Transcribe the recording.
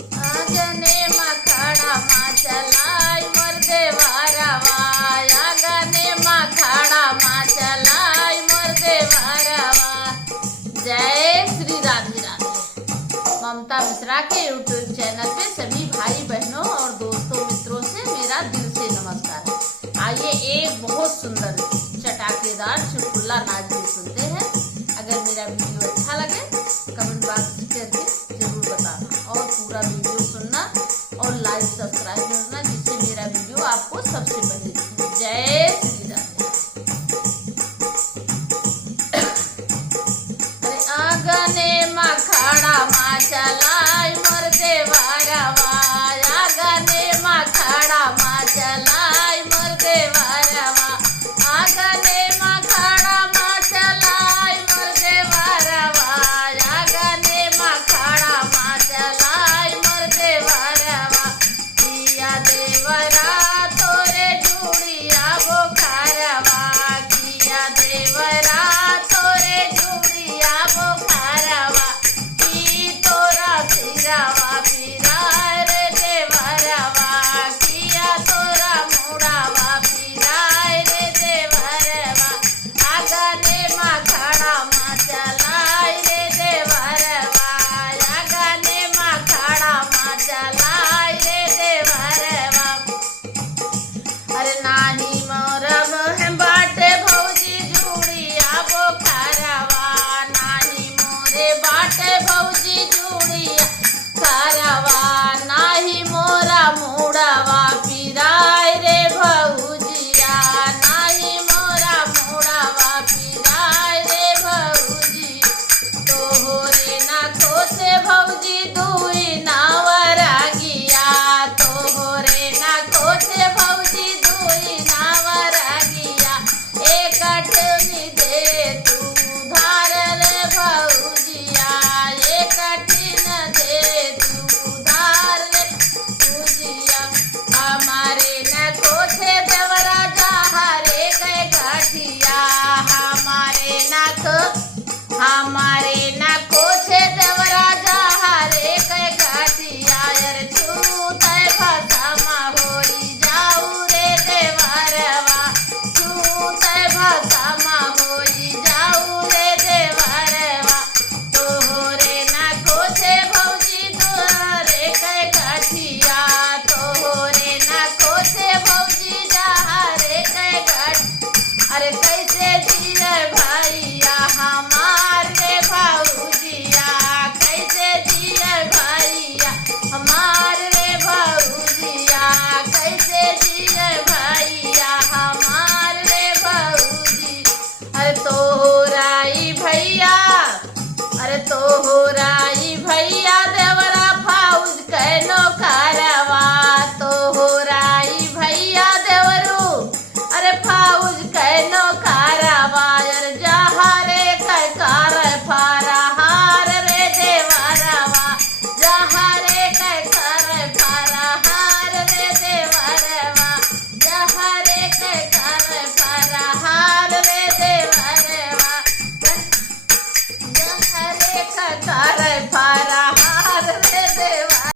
आंगने में खड़ा माँ चलाई मोर देवरवा, आंगने में खड़ा माँ चलाई मोर देवरवा। जय श्री राधे राधे। ममता मिश्रा के यूट्यूब चैनल पे सभी भाई बहनों और दोस्तों मित्रों से मेरा दिल से नमस्कार। आइए एक बहुत सुंदर चटाकेदार चुटकुला नाच भी सुनते हैं। अगर मेरा वीडियो अच्छा लगे कमेंट बॉक्स करके जरूर बताना और पूरा वीडियो सुनना और लाइक सब्सक्राइब करना, जिससे मेरा वीडियो आपको सबसे पहले दिखे। जय श्री राधे। अरे आंगने में खड़ा माँ चलाई मोर देवरवा, आंगने में खड़ा माँ चलाई मोर देवरवा, आंगने में खड़ा माँ चलाई मोर देवरवा, आंगने में खड़ा माँ चलाई मोर देवरवा। किया देवरा तोरे जुड़िया बोखारवा, किया देवरा तोरे जुड़िया बोखारवा, की तोरा सिरवा पिराय रे देवरवा, किया तोरा मुड़ावा पिराय रे देवरवा। आंगने में खड़ा माँ चलाई रे देवरवा, आंगने में खड़ा माँ चलाई रे देवरवा। अरे नाही मोरब है बाटे भौजी जुड़िया बोखारवा, नाही मोरे बाटे भौजी जुड़िया खारवा, नाही मोरा मुड़ावा पिराय रे भौजिया, नाही मोरा मुड़ावा पिराय रे भौजी। तोहरे नाखो से भौजी दुई नावरागिया, तोहरे नाखो से भौजी दुई नावरागिया, एकठनी दे तू धार रे भौजिया, एकठिन दे तू धार रे भौजिया। हमारे नाखो से देवरा जहारे गए घाटिया, हमारे नाखो से देवरा जहारे गए घाटिया। यार छूते भसमा होई जाऊ रे देवरवा, छूते भसमा होई जाऊ रे देवरवा। तोहरे नाखो से भौजी तोहरे गए घाटिया, तोहरे नाखो से भौजी जहारे गए घाट। अरे कैसे जिए भैया हमार रे भौजिया, कैसे जिए भैया हमार रे भौजिया, कैसे जिए भैया हमार रे भौजी। अरे तोहराई भैया, अरे तोहरा